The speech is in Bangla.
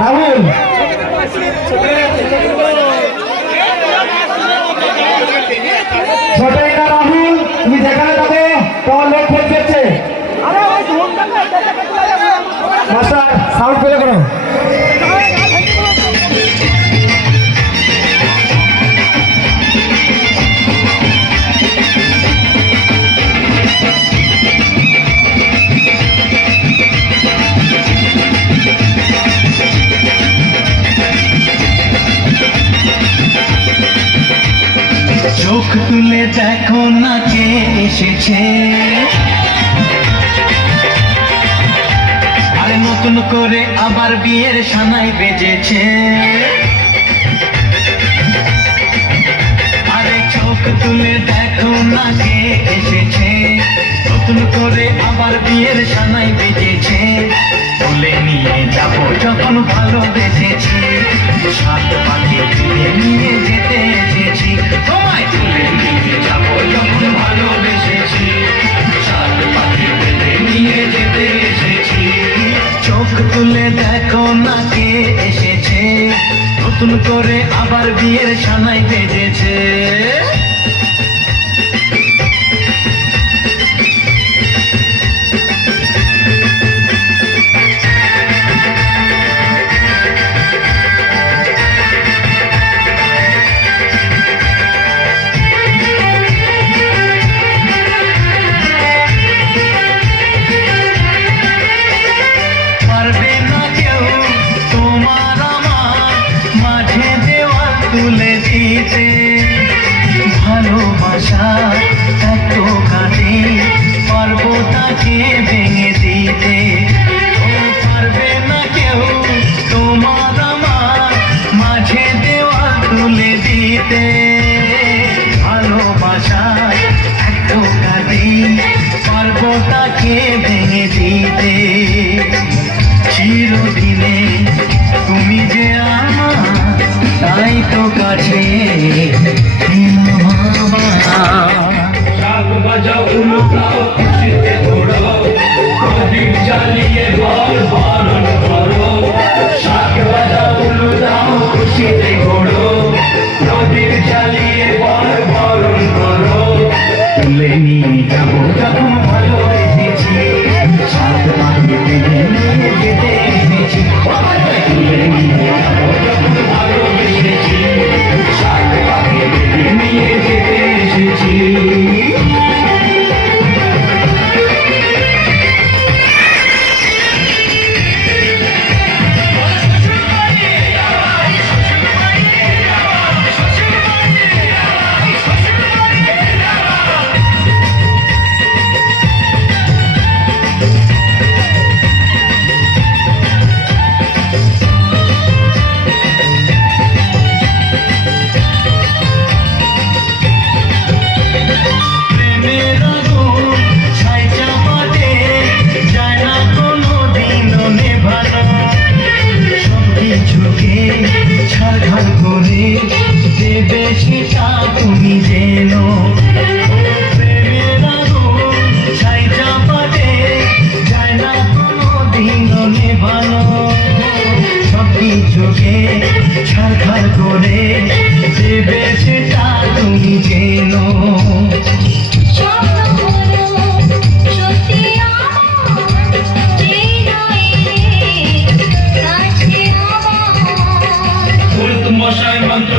রাহুল ছোটাই না রাহুল, তুমি যেখানে যাবে তোমার লোক ফোন করছে। মাস্টার সাউন্ড প্লে করো। চোখ তুলে দেখো না কে এসেছে, আর নতুন করে আবার বিয়ের সানাই বেজেছে। আরে চোখ তুলে দেখো না কে এসেছে, নতুন করে আবার বিয়ের সানাই বেজেছে। তুলে নিয়ে যাবো যখন ভালোবেসেছি, সাত পাখি তুলে নিয়ে যেতে এসেছি। তোমায় তুলে নিয়ে যাবো যখন ভালোবেসেছি, সাত পাখি তুলে নিয়ে যেতে এসেছি। চোখ তুলে দেখো না কে এসেছে, নতুন করে আবার বিয়ের সানাই বেজেছে। তুলে দিতে ভালোবাসা এত কাটে, পারবো তাকে ভেঙে দিতে। পারবে না কেউ তোমার আমার মাঝে দেওয়াল তুলে দিতে। ভালোবাসা এত কাটে, পারবো তাকে ভেঙে দিতে। চিরদিনে তুমি যে আমার, তাই তো কাছে শাক বাজাও উলুটাও খুশিতে ঘোরো, প্রদীপ জ্বালিয়ে বল বরণ করো। শাক বাজাও উলুটাও খুশিতে ঘোরো, প্রদীপ জ্বালিয়ে বল বরণ করো। তুলে নিয়ে যাবো যখন ভালোবেসেছি, সাত পাখি তুলে নিয়ে যেতে এসেছি। তুলে নিয়ে যাবো যখন ভালোবেসেছি, সাত পাখি তুলে নিয়ে যেতে এসেছি। ছাড়খাড় করে দেবে সেটা তুমি যেন, প্রেমের আগুন ছাই চাপাতে যায় না কোনো দিনও নেভানো। সব কিছুকে ছাড়খাড় করে দেবে সেটা তুমি যেন। মশাই মন্ত্র